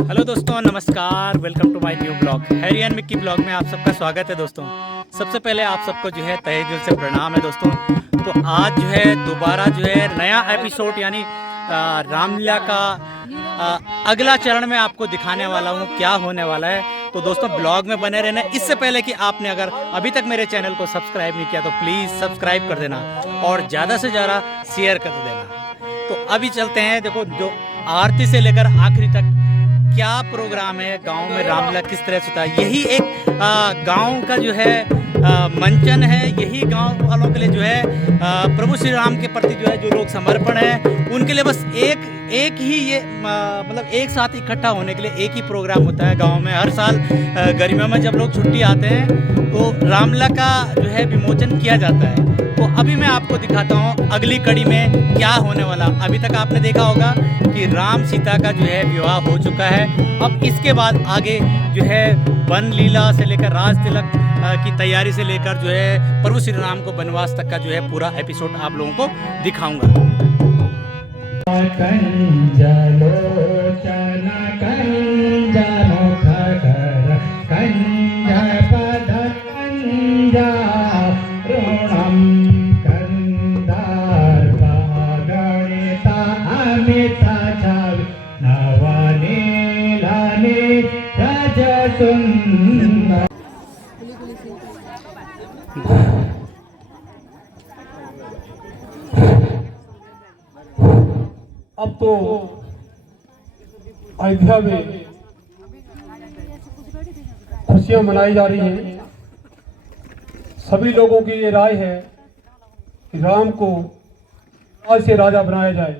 Hello दोस्तों, नमस्कार। Welcome to my new blog Harry and Mickey blog में आप सबका स्वागत है दोस्तों। सबसे पहले आप सबको जो है तहे दिल से प्रणाम है दोस्तों। तो आज जो है दोबारा जो है नया एपिसोड यानी रामलीला का अगला चरण में आपको दिखाने वाला हूँ क्या होने वाला है। तो दोस्तों ब्लॉग में बने रहना। इससे पहले कि आपने अगर अभी तक मेरे चैनल को सब्सक्राइब नहीं किया तो प्लीज़ सब्सक्राइब कर देना और ज़्यादा से ज़्यादा शेयर कर देना। तो अभी चलते हैं। देखो, जो आरती से लेकर आखिरी तक क्या प्रोग्राम है गांव में, रामलीला किस तरह से होता है, यही एक गांव का जो है मंचन है। यही गांव वालों के लिए जो है प्रभु श्री राम के प्रति जो है जो लोग समर्पण है उनके लिए बस एक ही ये मतलब एक साथ इकट्ठा होने के लिए एक ही प्रोग्राम होता है गांव में। हर साल गर्मियों में जब लोग छुट्टी आते हैं तो रामलीला का जो है विमोचन किया जाता है। तो अभी मैं आपको दिखाता हूँ अगली कड़ी में क्या होने वाला। अभी तक आपने देखा होगा कि राम सीता का जो है विवाह हो चुका है। अब इसके बाद आगे जो है वन लीला से लेकर राज तिलक की तैयारी से लेकर जो है प्रभु श्री राम को वनवास तक का जो है पूरा एपिसोड आप लोगों को दिखाऊंगा। अब तो अयोध्या में खुशियां मनाई जा रही हैं। सभी लोगों की ये राय है कि राम को आज से राजा बनाया जाए।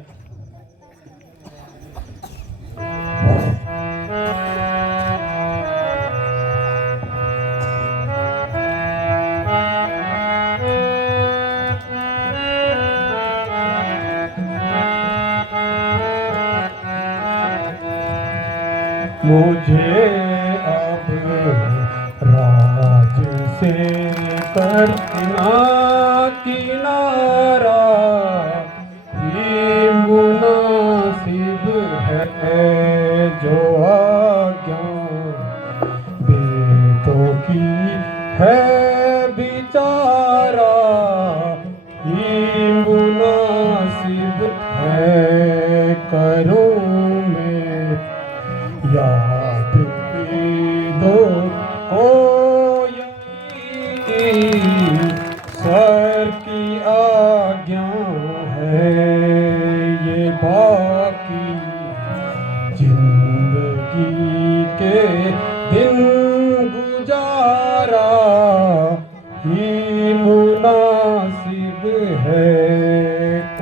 मुझे अब राज से करना किनारा ये मुनासिब है। जो आज्ञा बेटों की है बिचारा ये मुनासिब है। करूं याद दो सर की आज्ञा है। ये बाकी जिंदगी के दिन गुजारा ही मुनासिब है।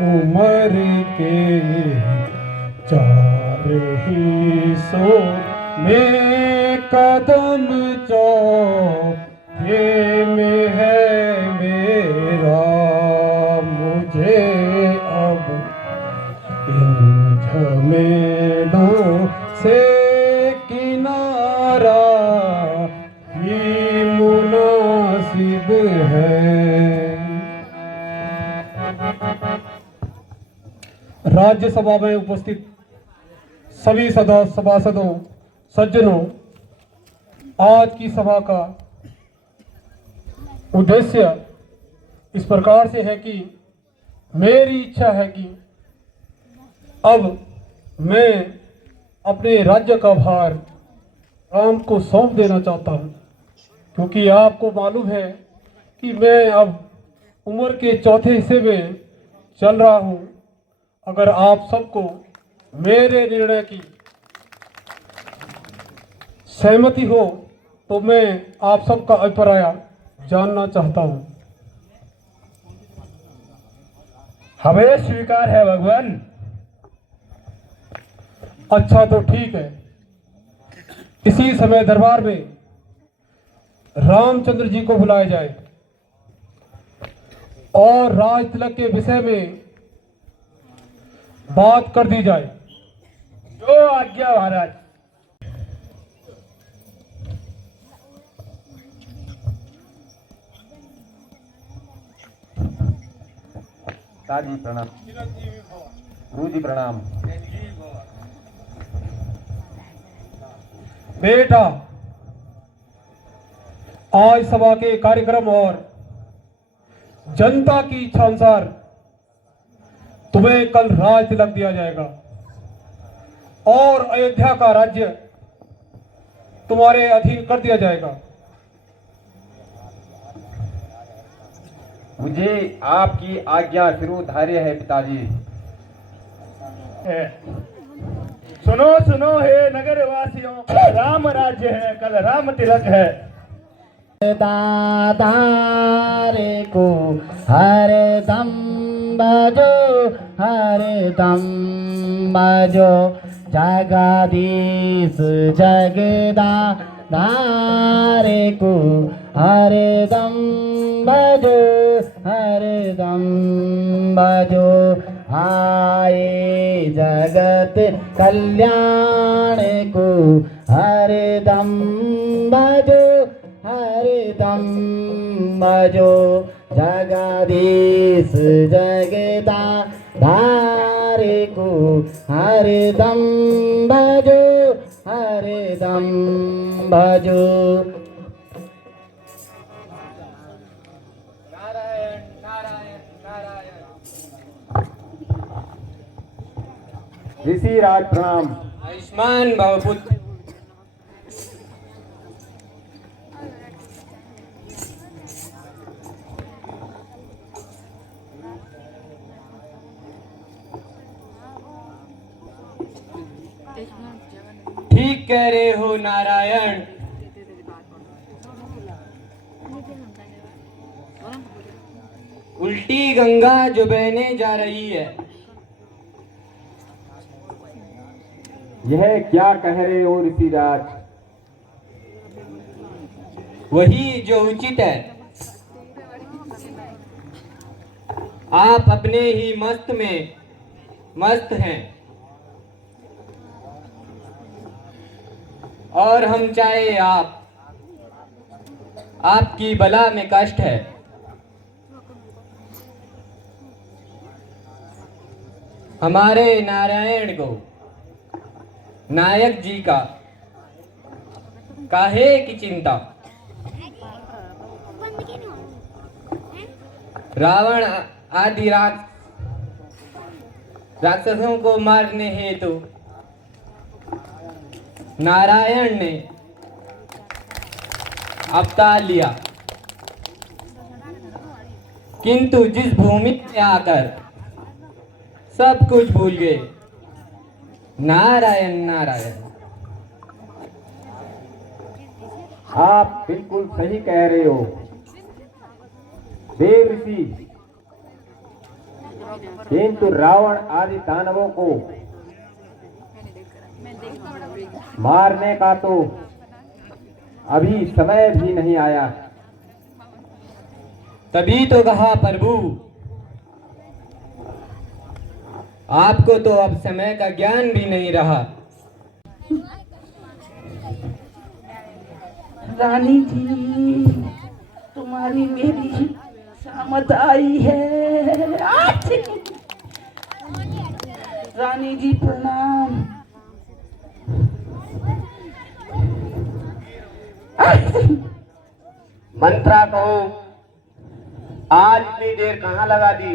उम्र के चार हिस्सों में कदम चौथे में है मेरा। मुझे अब इन झमेलों से किनारा ही मुनासिब है। राज्यसभा में उपस्थित सभी सभासदों, सज्जनों, आज की सभा का उद्देश्य इस प्रकार से है कि मेरी इच्छा है कि अब मैं अपने राज्य का भार राम को सौंप देना चाहता हूं। क्योंकि आपको मालूम है कि मैं अब उम्र के चौथे हिस्से में चल रहा हूं। अगर आप सबको मेरे निर्णय की सहमति हो तो मैं आप सबका अभिप्राय जानना चाहता हूं। हमें स्वीकार है भगवान। अच्छा, तो ठीक है। इसी समय दरबार में रामचंद्र जी को बुलाया जाए और राज तिलक के विषय में बात कर दी जाए। जो आज्ञा महाराज। ताजी प्रणाम, गुरु जी प्रणाम। बेटा, आज सभा के कार्यक्रम और जनता की इच्छा अनुसार तुम्हें कल राज तिलक दिया जाएगा और अयोध्या का राज्य तुम्हारे अधीन कर दिया जाएगा। मुझे आपकी आज्ञा शिरोधार्य है पिताजी। सुनो सुनो हे नगर वासियों, कल राम राज्य है, कल राम तिलक है। दादा रे को हरदम बजो, हरदम बजो, जगदीश जगदा दारे को हरदम बजो, हरदम बजो, आए जगत कल्याण को हरदम बजो, हरदम बजो, जगदीश जगदा धारे को हरदम बजो, हरदम बजो। नारायण नारायण नारायण। ऋषि राज प्रणाम। आयुष्मान भव पुत्र। ठीक कह रहे हो नारायण। उल्टी गंगा जो बहने जा रही है, यह क्या कह रहे हो ऋषिराज? वही जो उचित है। आप अपने ही मस्त में मस्त हैं और हम चाहे आपकी बला में कष्ट है। हमारे नारायण को, नायक जी का काहे की चिंता। रावण आदि राक्षसों को मारने हेतु नारायण ने अवतार लिया, किंतु जिस भूमि में आकर सब कुछ भूल गए। नारायण नारायण। आप बिल्कुल सही कह रहे हो देव ऋषि, किंतु रावण आदि दानवों को मारने का तो अभी समय भी नहीं आया। तभी तो कहा प्रभु, आपको तो अब समय का ज्ञान भी नहीं रहा। रानी जी, तुम्हारी मेरी शामत आई है। रानी जी प्रणाम। मंत्रा कहो, आज इतनी देर कहाँ लगा दी?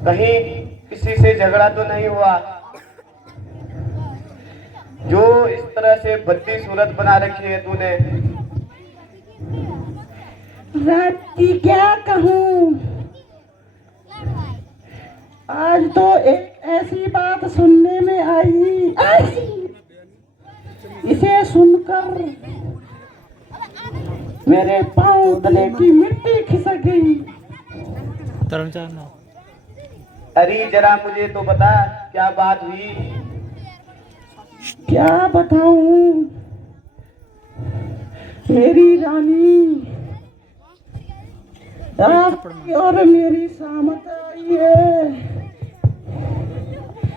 कहीं किसी से झगड़ा तो नहीं हुआ जो इस तरह से भद्दी सूरत बना रखी है तूने? रात की क्या कहूँ, आज तो एक ऐसी बात सुनने में आई, इसे सुनकर मेरे पांव तले की मिट्टी खिसक गई। अरे जरा मुझे तो बता, क्या बात हुई? क्या बताऊं, मेरी रानी आपकी और मेरी सामत आई है।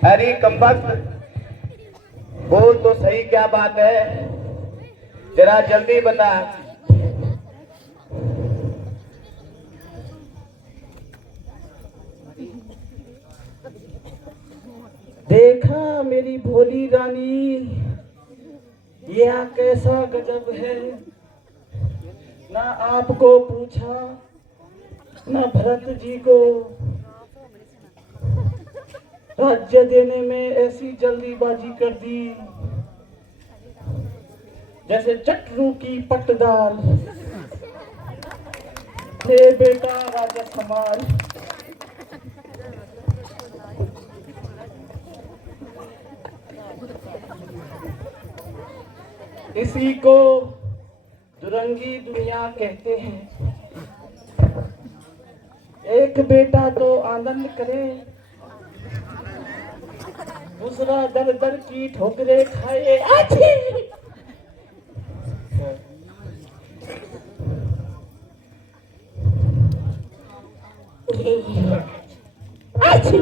अरे कमबख्त, बोल तो सही, क्या बात है? जरा जल्दी बता। देखा मेरी भोली रानी, यह कैसा गजब है। ना आपको पूछा ना भरत जी को, राज्य देने में ऐसी जल्दीबाजी कर दी जैसे चटरू की पटदाल। ले बेटा राजा संभाल। इसी को दुरंगी दुनिया कहते हैं। एक बेटा तो आनंद करे, दूसरा दर दर की ठोकरे खाए। आछी! आछी!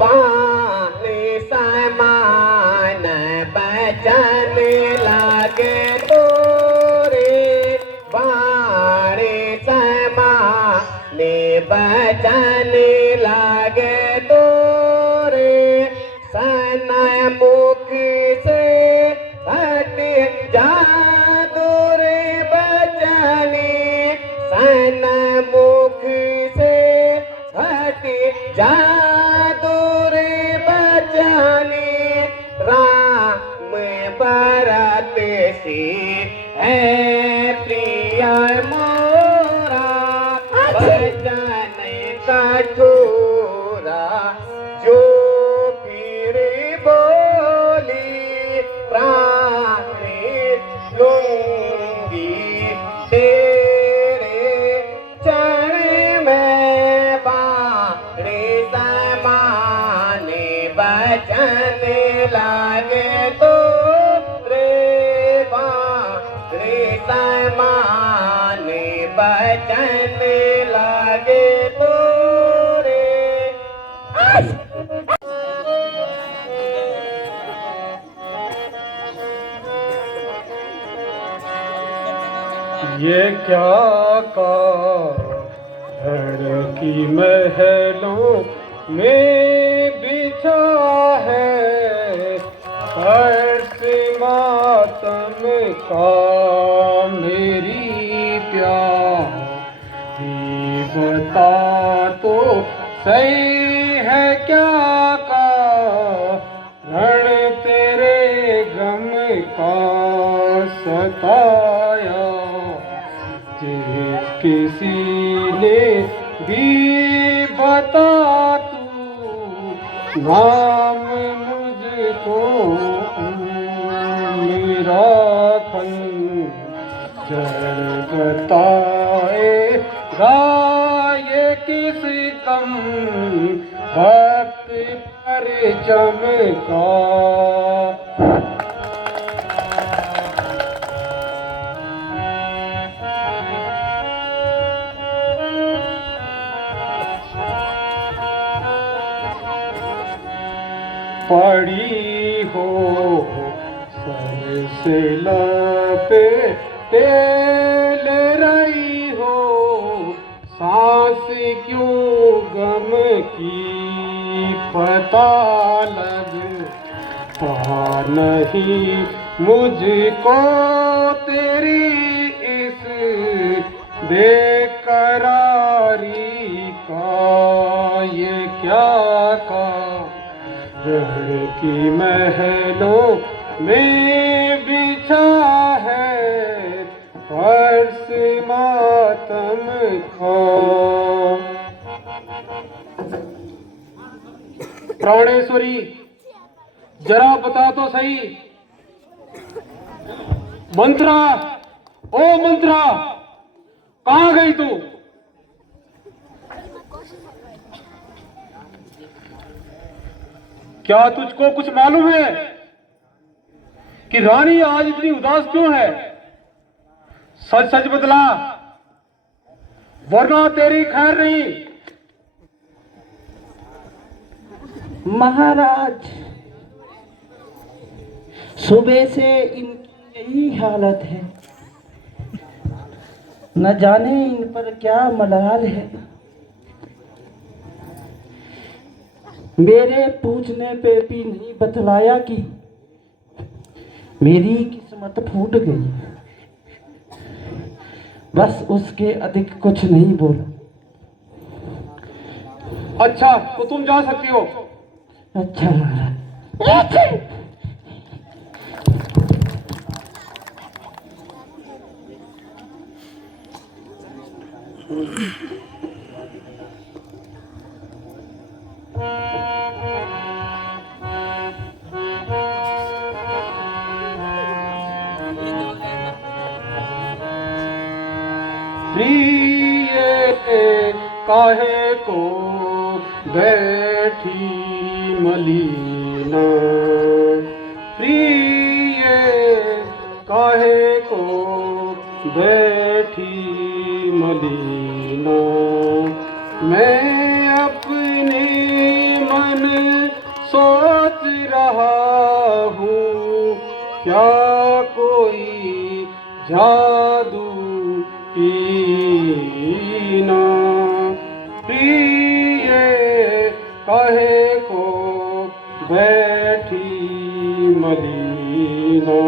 वाणी समान बचन लागे तोरे, वाणी समान बचन लागे तोरे। सन मुख से हट जादू रे बचनी, सन मुख से हट जादू रे बचनी। राम बरत सी है प्रिय मोरा, बचन कठोरा जो फिर बोली। प्राण लूंगी तेरे चरण में, बाणी समान बचन लागे तो रे, बाणी समान बचन लागे तो रे। ये क्या कारण की महलों में बिछा है, फर्श मातम का मेरी प्यारी। बता तो सही है क्या कारण तेरे गम का सताया। जिस किसी ने भी बता तू नाम मुझको, मेरा खंजर बताएगा ये किस कम वक्त पर चमका। पड़ी हो सर से लपेटे ले रही हो, सांस क्यों गम की पता लगता नहीं मुझको तेरी इस बेकरारी का। ये क्या घर की महलों में बिछा है, फर्श मातम का। प्राणेश्वरी जरा बता तो सही, मंत्रा, ओ मंत्रा, कहाँ गई तू? क्या तुझको कुछ मालूम है कि रानी आज इतनी उदास क्यों है? सच सच बतला, वरना तेरी खैर नहीं। महाराज, सुबह से इनकी यही हालत है। न जाने इन पर क्या मलाल है। मेरे पूछने पे भी नहीं बतलाया कि मेरी किस्मत फूट गई। बस उसके अधिक कुछ नहीं बोला। अच्छा, तो तुम जा सकती हो। अच्छा महाराज। प्रिय काहे को बैठी मलीना, प्रिय काहे को बैठी मलीना। मैं अपने मन सोच रहा हूँ, क्या कोई जादू कीना। प्रिय काहे को बैठी मदीना।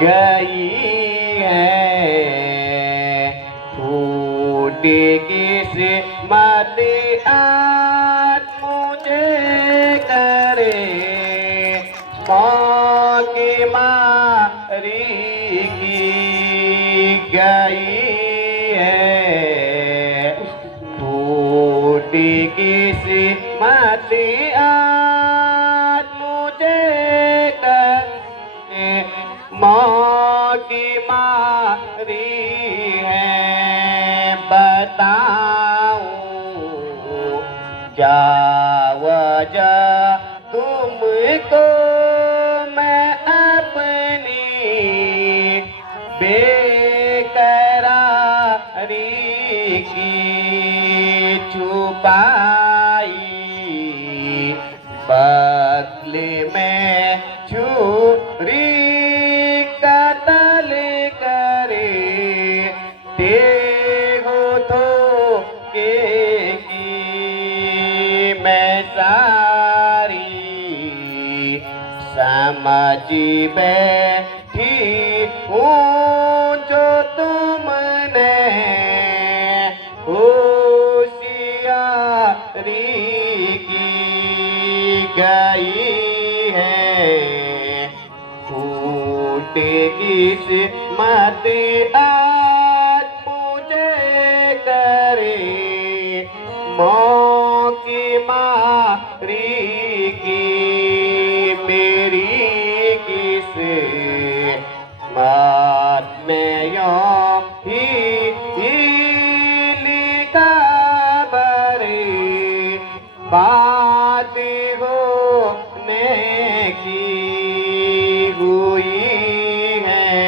गई है फूटी किस्मत आज मुझे करे माँ की मारी की। गई है फूटी किस्मत आज मुझे करे माँ की मारी है। बताऊं क्या वजह तुमको मैं अपनी बेकरारी की छुपाई बदले में छुरी कतल करे देखो तो के की। मैं सारी समझ बैठी हूँ जो तुमने होशियारी की। गई है फूटे किस्मत आज मुझे करे माँ की मारी की। मेरी किस्मत में यूं ही लिखा बरे बात होने की हुई है।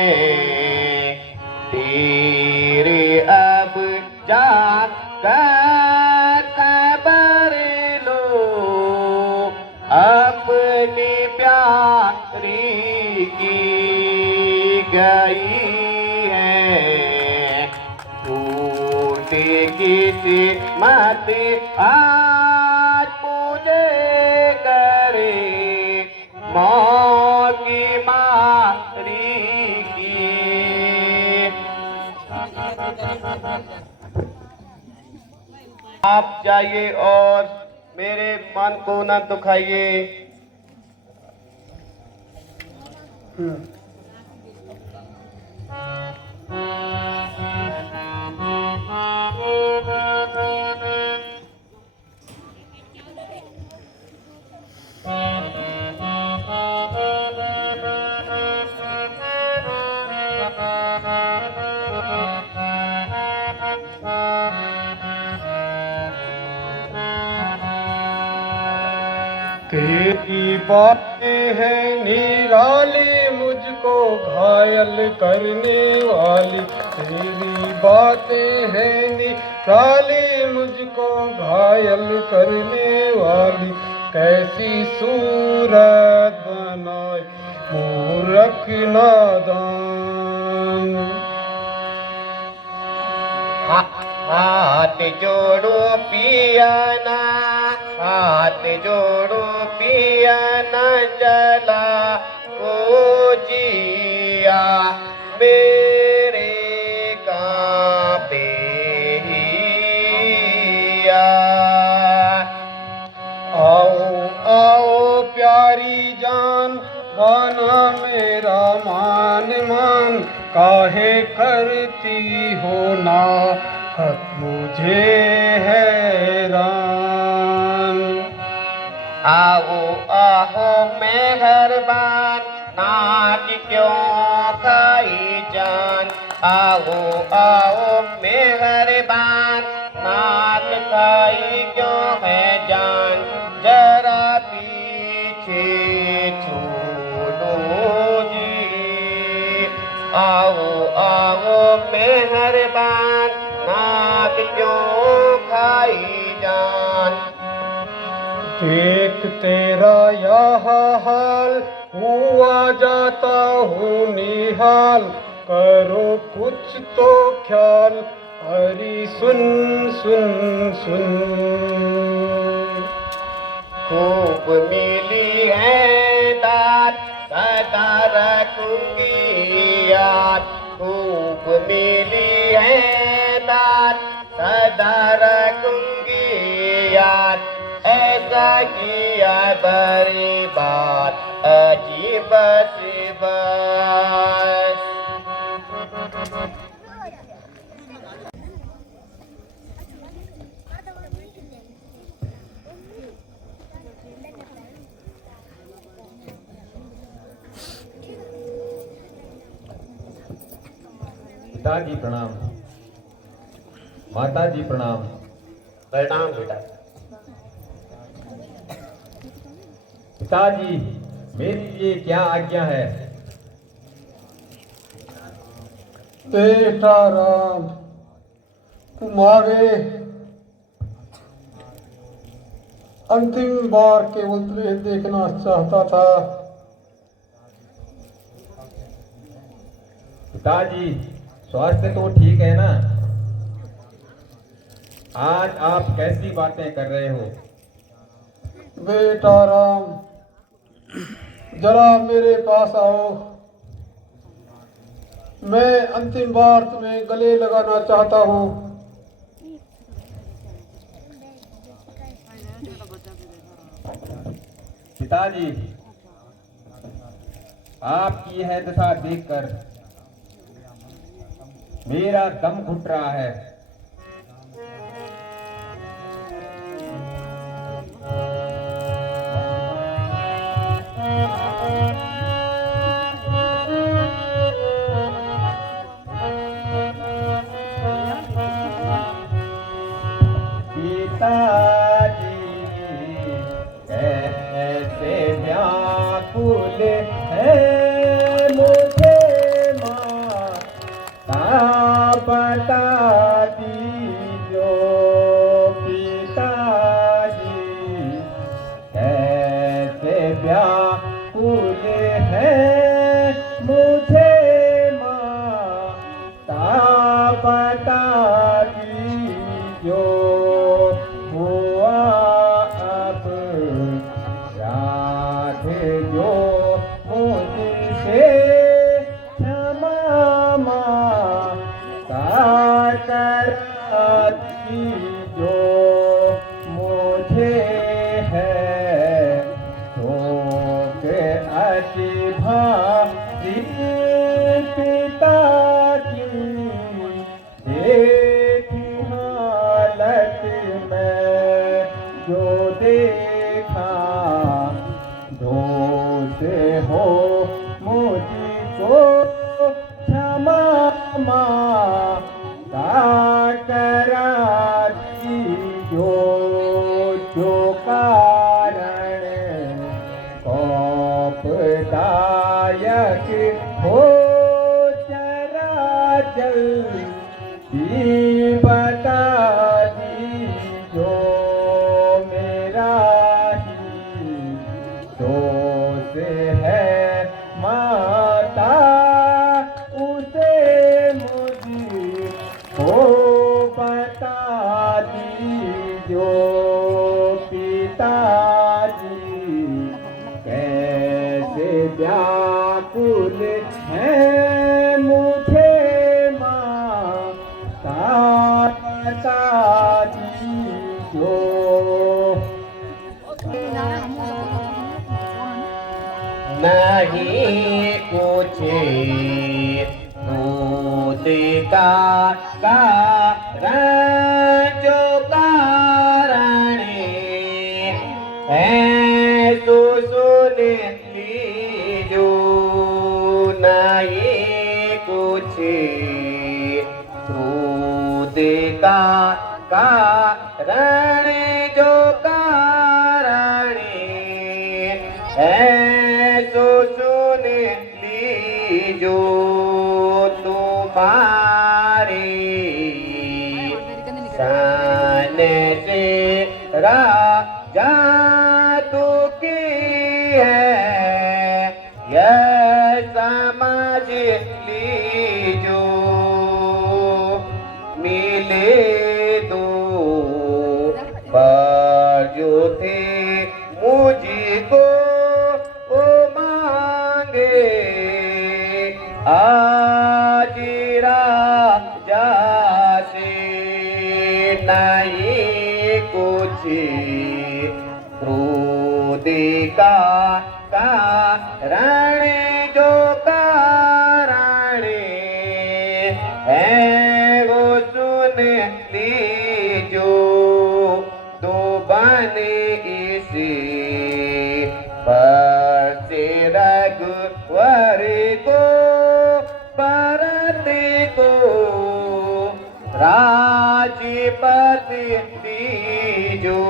तेरे अब जा कर खबर लो अपनी प्यारी की। गई है फूटी किस्मत आज मुझे करे माँ की मारी की। आप जाइए और मेरे मन को न दुखाइए। तेरी बातें हैं निराली मुझको घायल करने वाली, तेरी बातें हैं निराली मुझको घायल करने वाली, कैसी सूरत बनाई मूर्ख नादान। हाथ जोड़ो पिया ना, हाथ जोड़ो पिया ना, जला को जिया मेरे कांपे हिया। आओ आओ प्यारी जान, वाना मेरा मान मान, काहे करती हो ना मुझे हैरान। आओ आओ मेहरबान, नाक क्यों खाई जान। आओ आओ मेहरबान, नाक खाई क्यों है जान। जरा पीछे छोड़ो जी। आओ आओ मेहरबान, नाक क्यों खाई जान। देख तेरा यह हाल, हुआ जाता हूँ निहाल, करो कुछ तो ख्याल, हरी सुन सुन सुन। खूब मिली है दात, सदा रखूंगी याद। खूब मिली है दात, सदा रखूंगी याद। ऐसा किया बड़ी बात, अजीब सी बस। पिताजी प्रणाम, माताजी प्रणाम। प्रणाम बेटा। पिताजी मेरी ये क्या आज्ञा है? बेटा राम, तुम्हारे अंतिम बार केवल तुम्हें देखना चाहता था। पिताजी स्वास्थ्य तो ठीक है ना? आज आप कैसी बातें कर रहे हो? बेटा राम, जरा मेरे पास आओ, मैं अंतिम बार तुम्हें गले लगाना चाहता हूँ। पिताजी आपकी यह दशा देखकर मेरा दम घुट रहा है। पिताजी कैसे व्याकुल है मुझे माता बता दीजो। पिताजी कैसे व्याकुल है मुझे माता बता दीजो। हुआ अब रात जो मुझसे क्षमा माता कराती जो मुझे है शोक अति भारी। पिता की देखी हालत में जो देखा दोष हो मुझको क्षमा माता कराती जो। जो कारण दायक हो चराचर बता दीजो मेरा ही दोष है माता उसे मुझको बता दीजो पिताजी कैसे व्याकुल है मुझे माता बता दीजो नहीं कुछ दूध का कारण जो कारण है तो सुन लीजो नहीं कुछ दूध का कारण जो कारण है तो सुन लीजो तुम्हारी सन से राजा दुखी है यह समझ लीजो मिले दो पर जो थे मुझको ओ मांगे आज राजा से नहीं कुछ क्रोध का कारण जो कारण है वो सुन लीजो दो बन इसी पर से रघुवर को भरत को राजपति दीजो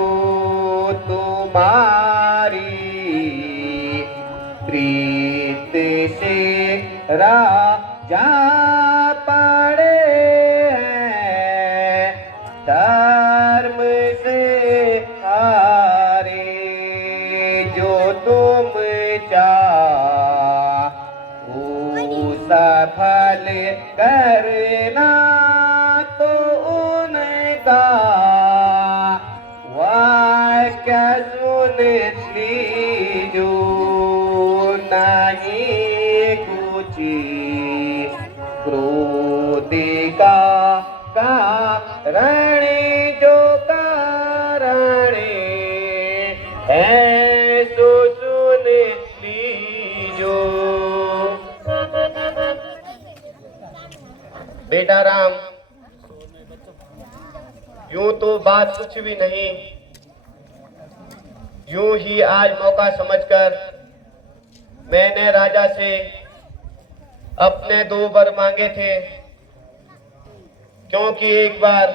तुम्हारी प्रीत से राजा पड़े हैं धर्म से हारे जो तुम चाहो सफल करना तो उनका वाक्य सुन लीजो नहीं कुछ क्रोध का कारण जो कारण है सो सुन लीजो। बेटा राम, यूं तो बात कुछ भी नहीं, यूं ही आज मौका समझकर मैंने राजा से अपने 2 वर मांगे थे, क्योंकि एक बार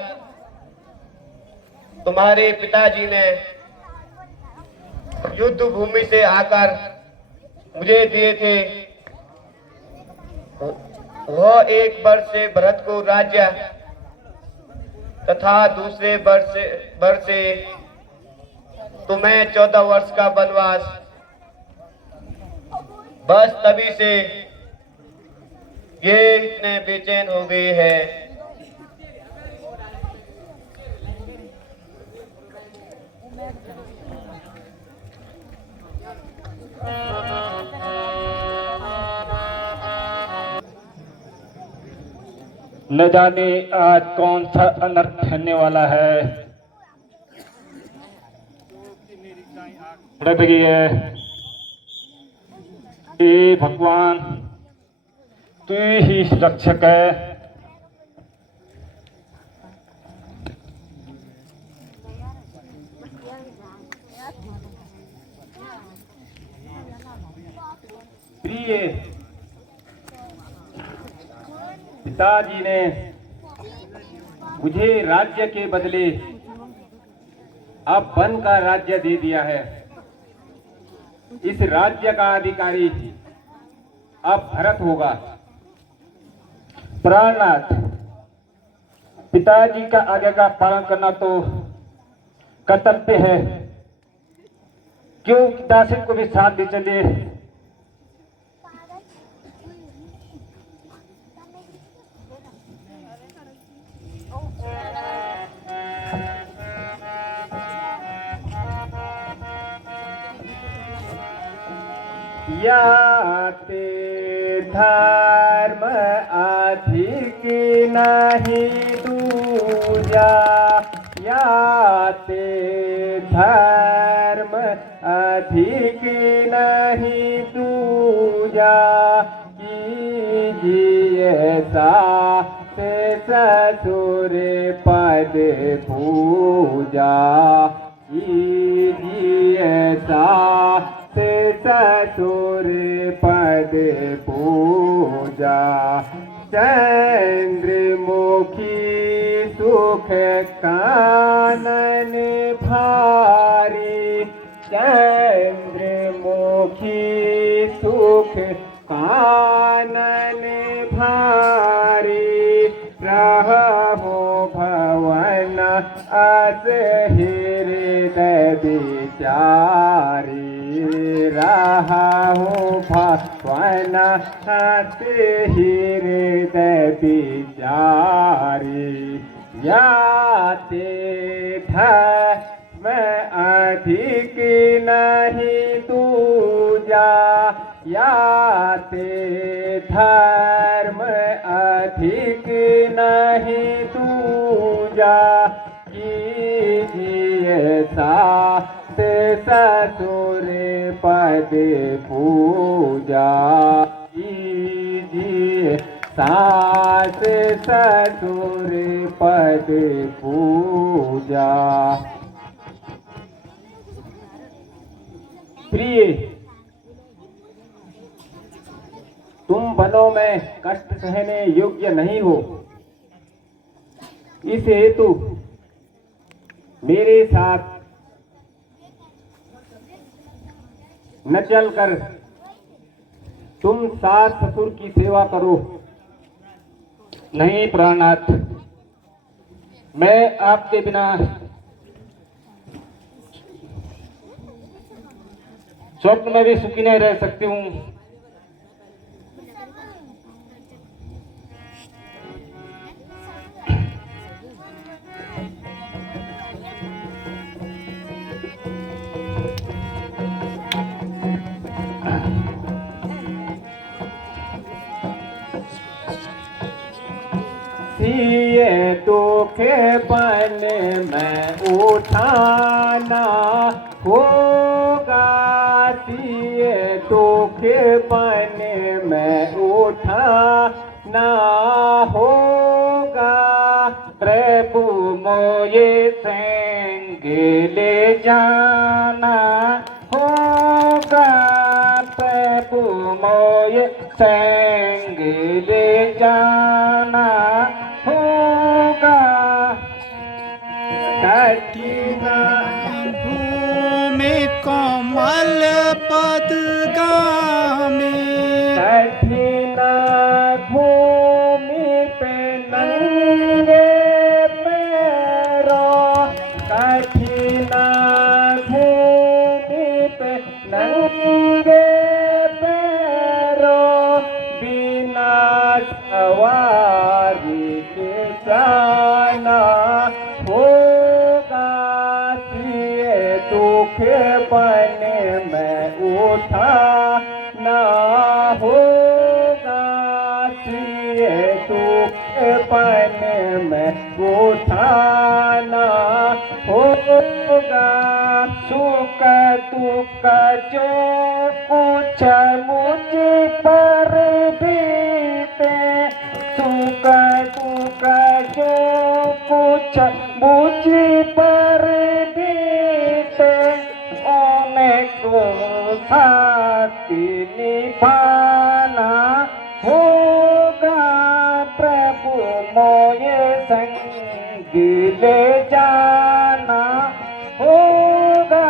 तुम्हारे पिताजी ने युद्ध भूमि से आकर मुझे दिए थे। वह एक वर्ष से भरत को राज्य तथा दूसरे वर्ष से तुम्हें 14 वर्ष का वनवास। बस तभी से ये इतने बेचैन हो गए हैं। न जाने आज कौन सा अनर्थ होने वाला है। रट गई है। ए भगवान, तू ही रक्षक है। प्रिय पिताजी ने मुझे राज्य के बदले अब वन का राज्य दे दिया है। इस राज्य का अधिकारी अब भरत होगा। प्राणनाथ, पिताजी का आज्ञा का पालन करना तो कर्तव्य है, क्यों दासिन को भी साथ दे चले। याते धर्म अधिक नहीं दूजा, याते धर्म अधिक नहीं दूजा, कीजिए सास ससुर पद पूजा, कीजिए सास ससुर पद पूजा। चंद्रमुखी सुख कानन भारी, चंद्रमुखी सुख कानन भारी, रहो भवन अस हृदय विचारी, रहो भवन अस हृदय विचारी। याते धर्म अधिक नहीं दूजा, याते धर्म अधिक नहीं दूजा, कीजिए सास ससुर पद पूजा, कीजिए सास ससुर पद पूजा। प्रिय, तुम वनों में कष्ट सहने योग्य नहीं हो, इस हेतु मेरे साथ न चलकर तुम सास ससुर की सेवा करो। नहीं प्राणनाथ, मैं आपके बिना स्वप्न में भी सुखी नहीं रह सकती हूँ। सिए दुख बन में उठाना होगा, सिए दुख बन में उठाना होगा, प्रभु मोये संग ले जाना होगा, प्रभु मोये संग ले जाना होगा। कठिना भूमि कोमल पद गामे, कठिना भूमि पे नंगे पैरों, कठिना भूमि पे नंगे पैरों, बिना सवारी के जाना होगा, सिए दुख बन में उठाना होगा, सिए दुख बन में उठाना होगा। सुख दुख जो कुछ मुझ पर बीते, सुख दुख जो कुछ मुझ पर बीते, उन्हें को साथी निभाना होगा, प्रभु मोये संग ले जाना होगा।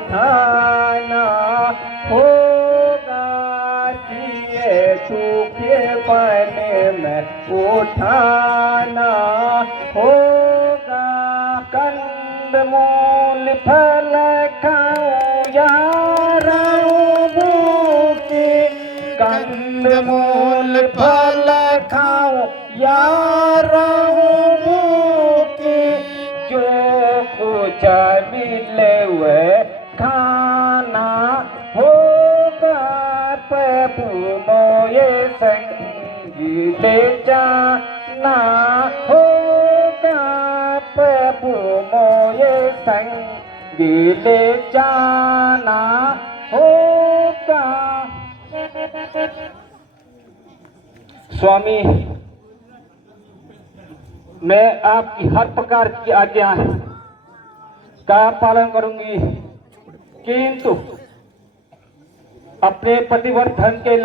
उठाना होगा, सिए सूखेपन में उठाना होगा। कंदमूल फल खाऊं यारों भूखे, कंदमूल फल खाऊं यारों भूखे, जो कुछ मिले वह खाना होगा। प्रभु मोये संग ले जाना होगा, प्रभु मोये संग ले जाना होगा। स्वामी, मैं आपकी हर प्रकार की आज्ञा का पालन करूंगी, किंतु अपने पतिवर्धन के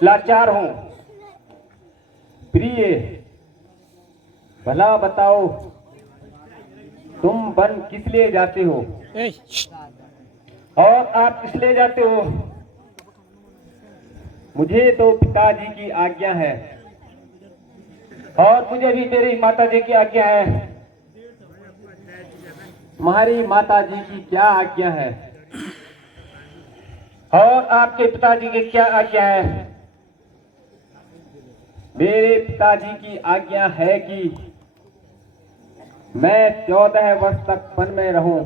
लाचार हूं। प्रिय, भला बताओ, तुम वन किस लिए जाते हो और आप किस लिए जाते हो? मुझे तो पिताजी की आज्ञा है और मुझे भी मेरी माताजी की आज्ञा है। तुम्हारी माताजी की क्या आज्ञा है और आपके पिताजी की क्या आज्ञा है? मेरे पिताजी की आज्ञा है कि मैं 14 वर्ष तक वन में रहूं,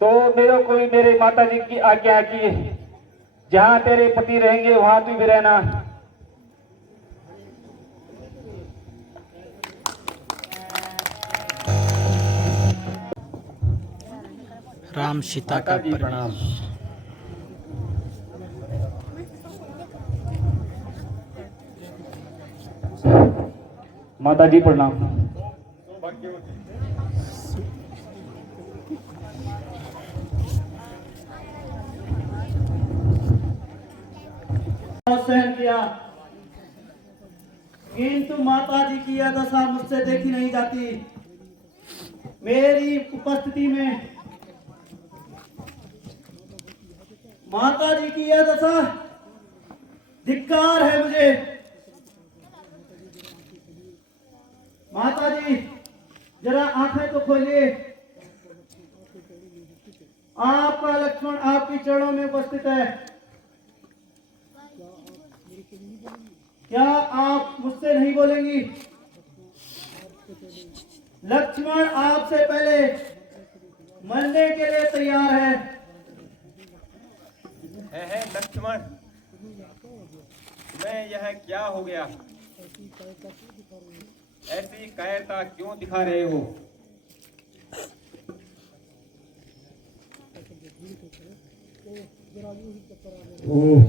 तो मेरे को भी मेरे माताजी की आज्ञा है कि जहां तेरे पति रहेंगे वहां तू भी रहना। राम सीता का प्रणाम। माता जी प्रणाम। सहन किया, किंतु माता जी की यह दशा मुझसे देखी नहीं जाती। मेरी उपस्थिति में माता जी की यह दशा, धिक्कार है मुझे। माता जी, जरा आंखें तो खोलिए। आपका लक्ष्मण आपके चरणों में उपस्थित है। क्या आप मुझसे नहीं बोलेंगी? लक्ष्मण आपसे पहले मरने के लिए तैयार है। लक्ष्मण, तुम्हें यह क्या हो गया? ऐसी कायरता क्यों दिखा रहे हो? ओह,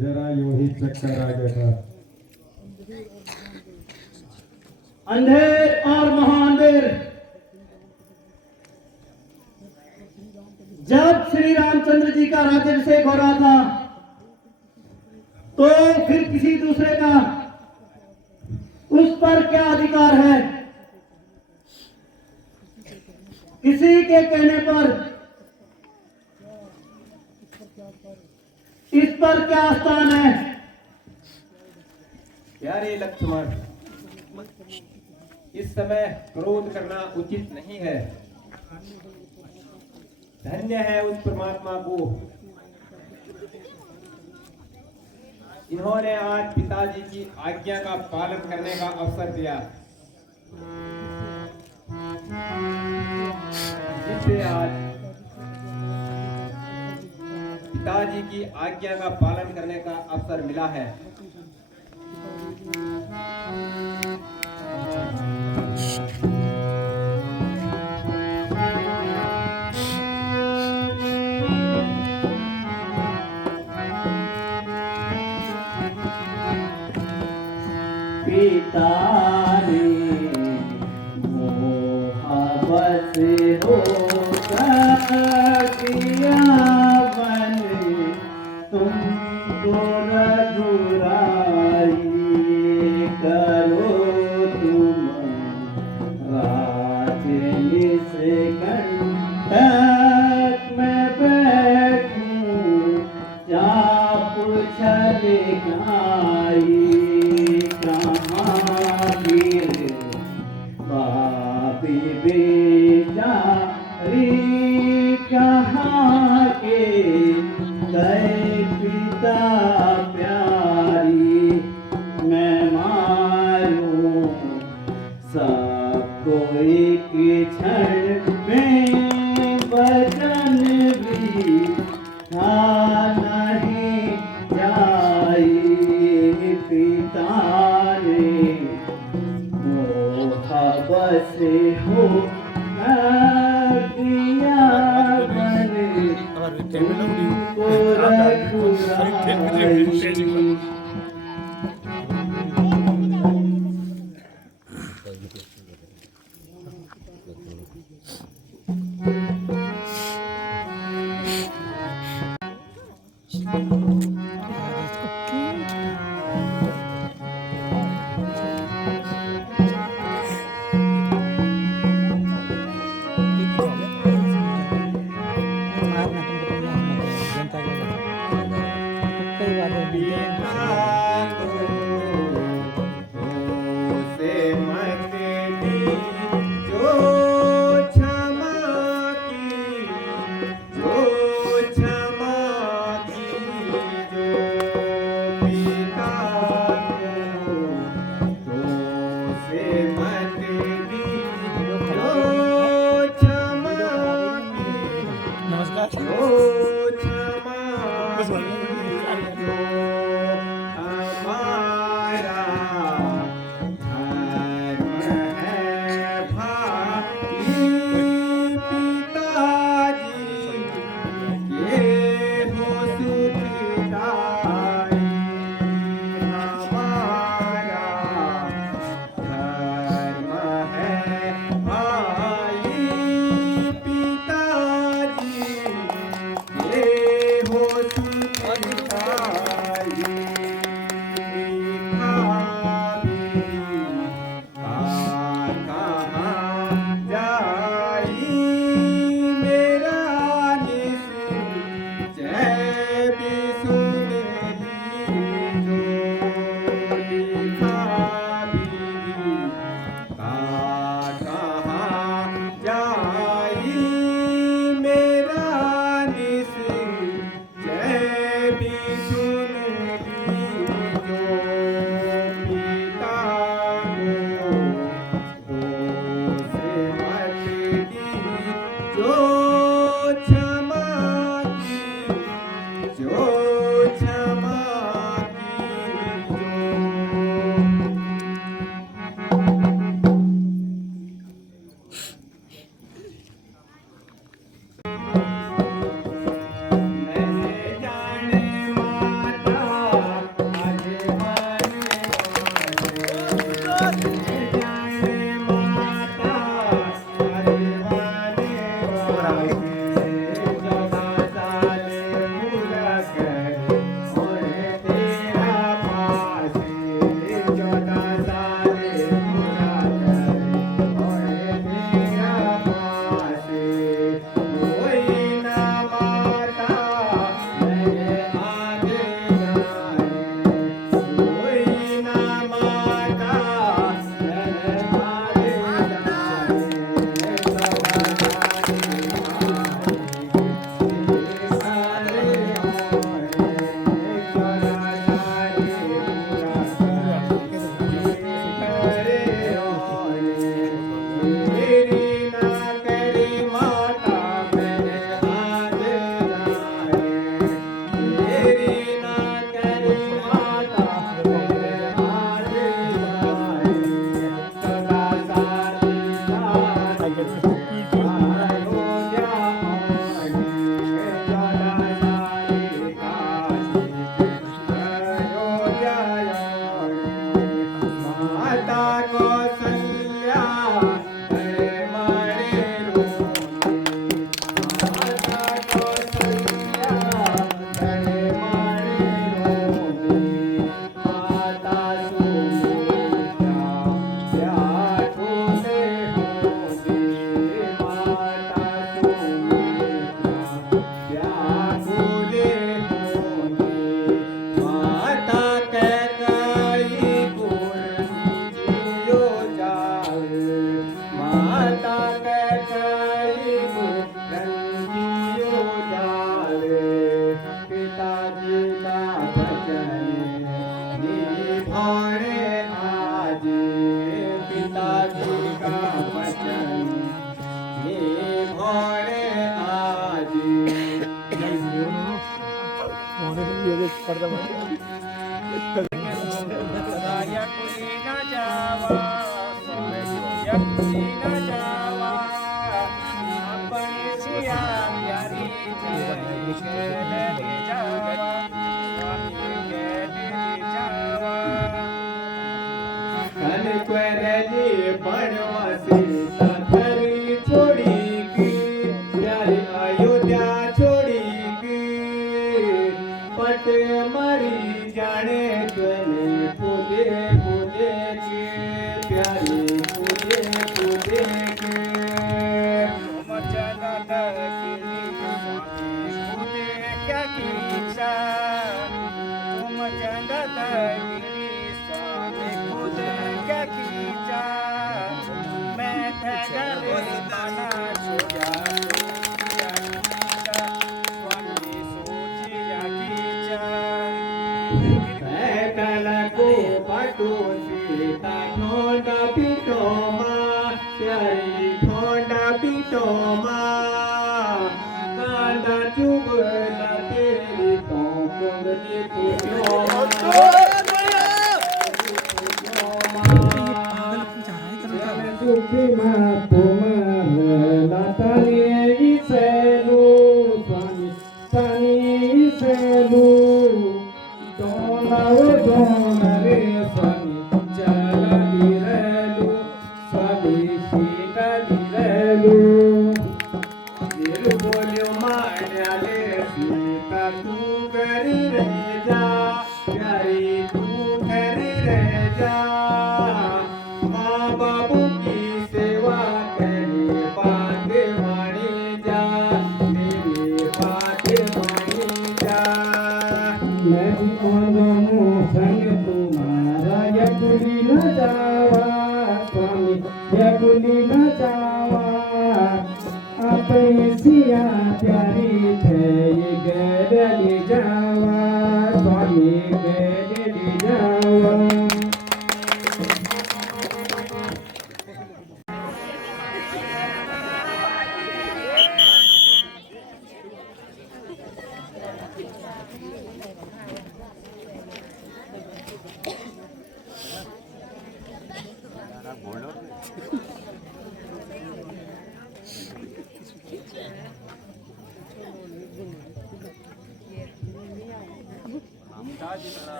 जरा यूं ही चक्कर आ गया था। अंधेर और महाअंधेर, जब श्री रामचंद्र जी का राज्याभिषेक हो रहा था, तो फिर किसी दूसरे का उस पर क्या अधिकार है? किसी के कहने पर इस पर क्या स्थान है? प्यारे लक्ष्मण, इस समय क्रोध करना उचित नहीं है। धन्य है उस परमात्मा को, इन्होंने आज पिताजी की आज्ञा का पालन करने का अवसर दिया, जिससे आज पिताजी की आज्ञा का पालन करने का अवसर मिला है। पिता ने मोहब्बत होकर किया वन, तुमको रघुराई करो तुम जिस कंटक में बैठूं चाप छल गाई कहाँ गिर पापी बेचारी कहाँ के गए पिता प्यारी मैं मारूं सबको एक क्षण में वचन भी था नहीं जाई पिता ने मोहब्बत से हो दिया मन को रखुराई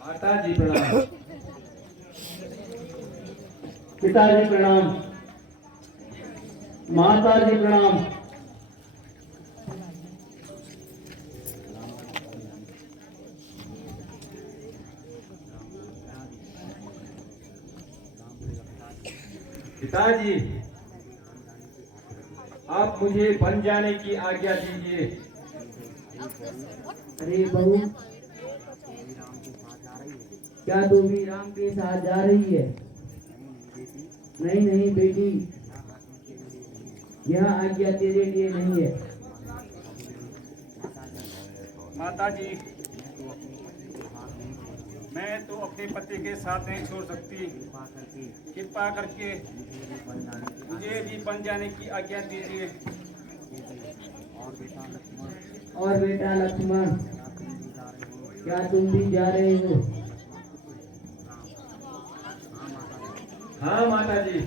माताजी प्रणाम, पिताजी प्रणाम, माताजी प्रणाम। पिताजी, आप मुझे बन जाने की आज्ञा दीजिए। अरे बहू, क्या तू भी राम के साथ जा रही है? नहीं नहीं बेटी, यह आज्ञा तेरे लिए नहीं है। माताजी, मैं तो अपने पति के साथ नहीं छोड़ सकती। कृपा करके मुझे भी बन जाने की आज्ञा दीजिए। और बेटा लक्ष्मण, क्या तुम भी जा रहे हो? हाँ माताजी,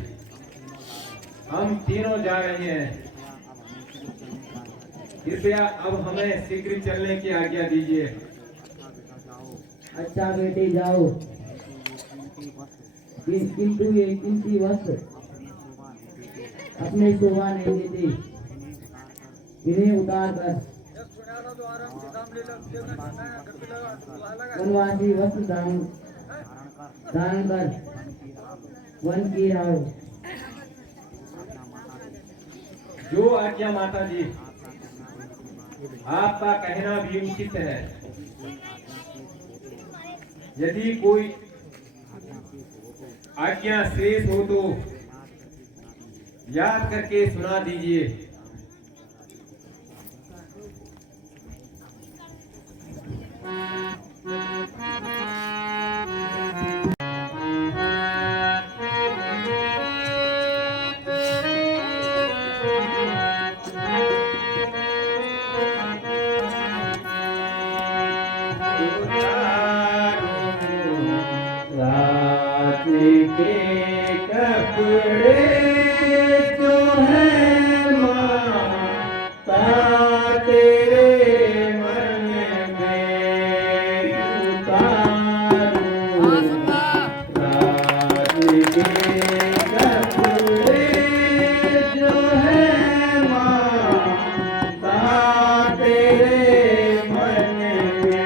हम तीनों जा रहे हैं। कृपया अब हमें शीघ्र चलने की आज्ञा दीजिए। अच्छा बेटे जाओ, किंतु ये कीमती वस्त्र अपने शोभा नहीं देते, इन्हें उतार कर वनवासी वस्त्र धारण कर वन की रहो। जो आज्ञा माताजी, आपका कहना भी उचित है। यदि कोई आज्ञा शेष हो तो याद करके सुना दीजिए। कपड़े जो है माता तेरे मन में उतारूं राज के कपड़े जो है माता तेरे मन में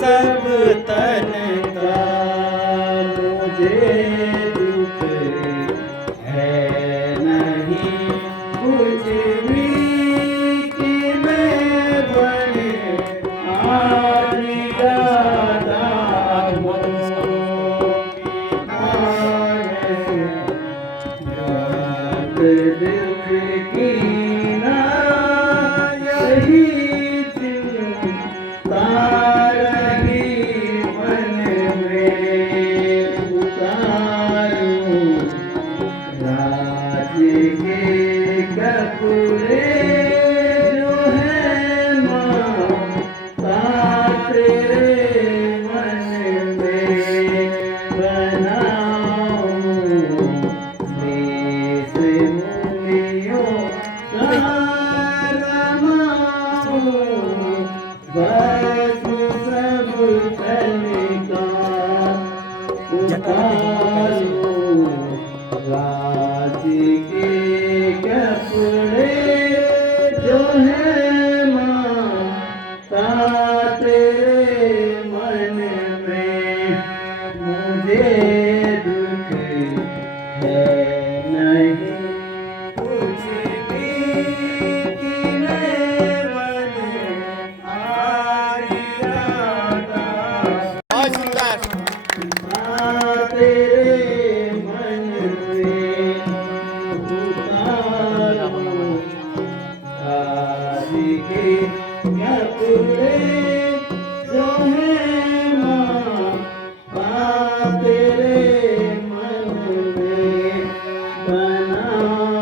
सब तन का मुझे दुख है नहीं कुछ भी कि मैं बने आज ज्यादा दुख की ना यही तारही मन में उतारूं राज के कपड़े जो है माता तेरे मन में बनाऊं देश मुनियों का रमाऊं बस सब तन का उतारूं राज के कपड़े जो है माता तेरे मन में मुझे दुख है नहीं कुछ भी कि मैं बने आज ज्यादा बहुत सुंदर। तेरे मन में उतारूं आज के कपड़े जो है माता तेरे मन में बनाऊं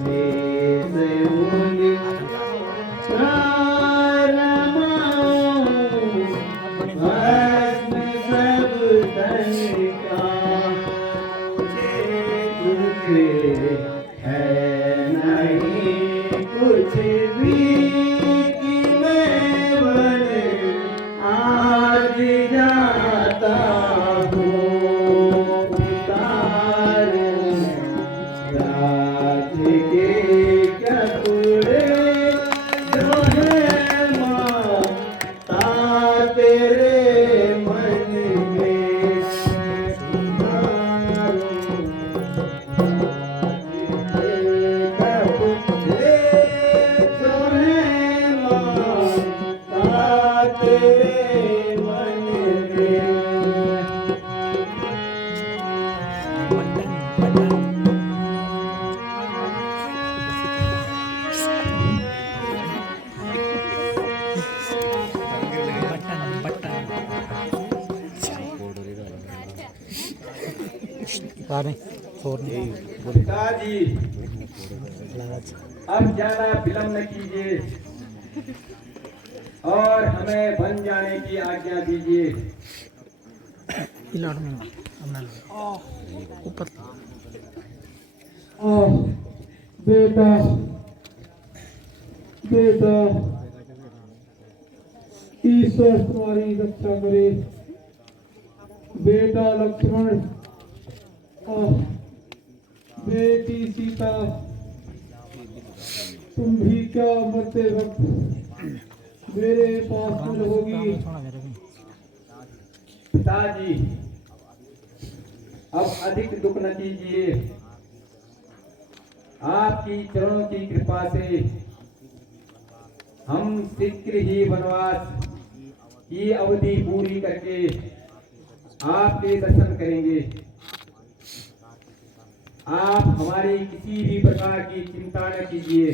देश मुनियों का रमाऊं भस्म सब तन का मुझे दुख है नहीं कुछ भी कि मैं बने आज जाता हूँ उतारूं राज के कपड़े जो है माता तेरे मन में उतारूं कपड़े जो है माता तेरे मन में पिताजी अब ज्यादा विलम्ब न कीजिए और हमें बन जाने की आज्ञा दीजिए। बेटा बेटा ईश्वर तुम्हारी रक्षा करे। बेटा लक्ष्मण बेटी सीता तुम भी क्या मरते वक्त मेरे पास में रहोगी। पिताजी अब अधिक दुख न कीजिए। आपकी चरणों की कृपा से हम शीघ्र ही वनवास की अवधि पूरी करके आपके दर्शन करेंगे। आप हमारी किसी भी प्रकार की चिंता न कीजिए।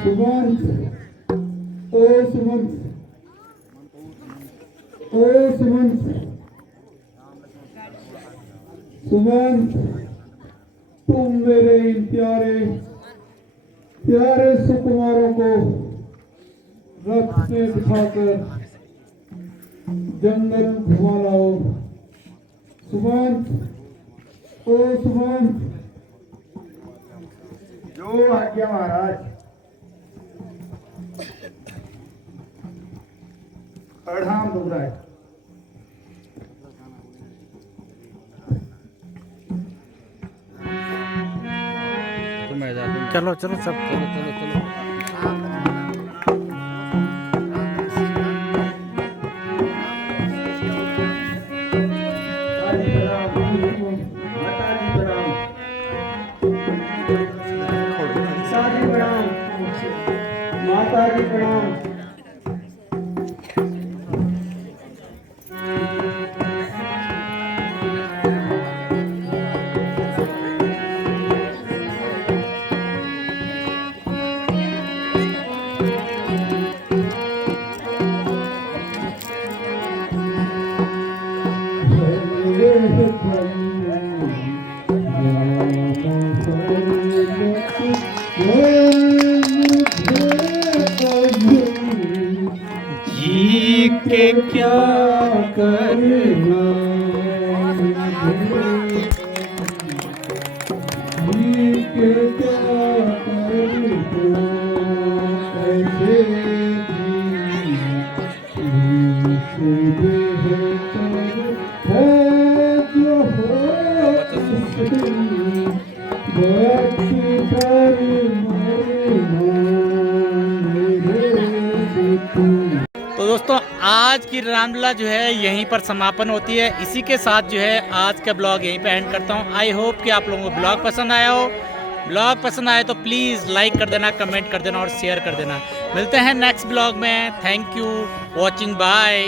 सुमंत, ओ सुमंत, ओ सुमंत, सुमंत, तुम मेरे इन प्यारे प्यारे सुकुमारों को रथ से बिठाकर जंगल घुमा लाओ। सुमंत, ओ सुमंत। जो आज्ञा महाराज। प्रणाम दुबराय। चलो चलो सब चलो चलो चलो। माता जी प्रणाम। जी के क्या करना, जी के क्या करना, ऐसे तो दोस्तों आज की रामलीला जो है यहीं पर समापन होती है। इसी के साथ जो है आज का ब्लॉग यहीं पे एंड करता हूँ। आई होप कि आप लोगों को ब्लॉग पसंद आया हो। ब्लॉग पसंद आए तो प्लीज़ लाइक कर देना, कमेंट कर देना और शेयर कर देना। मिलते हैं नेक्स्ट ब्लॉग में। Thank you watching, bye.